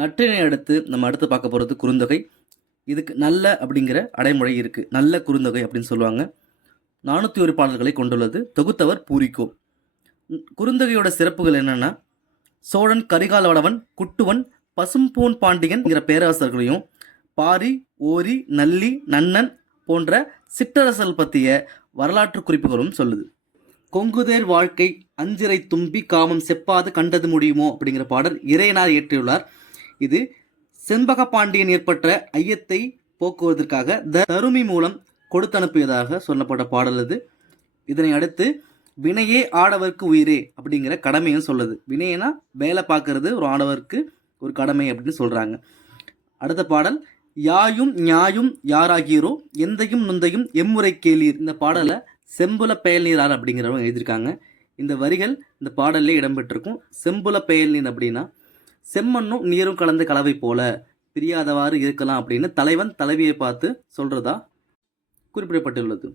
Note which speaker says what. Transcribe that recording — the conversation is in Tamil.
Speaker 1: நற்றினை அடுத்து நம்ம அடுத்து பார்க்க போகிறது குறுந்தொகை. இதுக்கு நல்ல அப்படிங்கிற அடைமுறை இருக்குது நல்ல குறுந்தொகை அப்படின்னு சொல்லுவாங்க. நானூற்றி ஒரு பாடல்களை கொண்டுள்ளது. தொகுத்தவர் பூரிக்கோ. குறுந்தொகையோட சிறப்புகள் என்னென்னா சோழன் கரிகாலவளவன் குட்டுவன் பசும்பூன் பாண்டியன்ங்கிற பேரரசர்களையும் பாரி ஓரி நல்லி நன்னன் போன்ற சிற்றரசர்கள் பற்றிய வரலாற்று குறிப்புகளும் சொல்லுது. கொங்குதேர் வாழ்க்கை அஞ்சிரை தும்பி காமம் செப்பாது கண்டது முடியுமோ அப்படிங்கிற பாடல் இறையனார் இயற்றியுள்ளார். இது செண்பக பாண்டியன் ஏற்பட்ட ஐயத்தை போக்குவதற்காக தருமி மூலம் கொடுத்தனுப்பியதாக சொல்லப்பட்ட பாடல் இது இதனை அடுத்து வினையே ஆடவர்க்கு உயிரே அப்படிங்கிற கடமையும் சொல்லுது. வினையனா வேலை பார்க்கறது ஒரு ஆடவருக்கு ஒரு கடமை அப்படின்னு சொல்கிறாங்க அடுத்த பாடல் யாயும் ஞாயும் யாராகீரோ எந்தையும் நுந்தையும் எம்முறை கேளீர். இந்த பாடலை செம்புல பெயல்நீரார் அப்படிங்கிறவங்க எழுதியிருக்காங்க. இந்த வரிகள் இந்த பாடல்லே இடம்பெற்றிருக்கும். செம்புல பெயல்நீர் அப்படின்னா செம்மண்ணும் நீரும் கலந்த கலவை போல பிரியாதவாறு இருக்கலாம் அப்படின்னு தலைவன் தலைவியை பார்த்து சொல்றதா குறிப்பிடப்பட்டுள்ளது.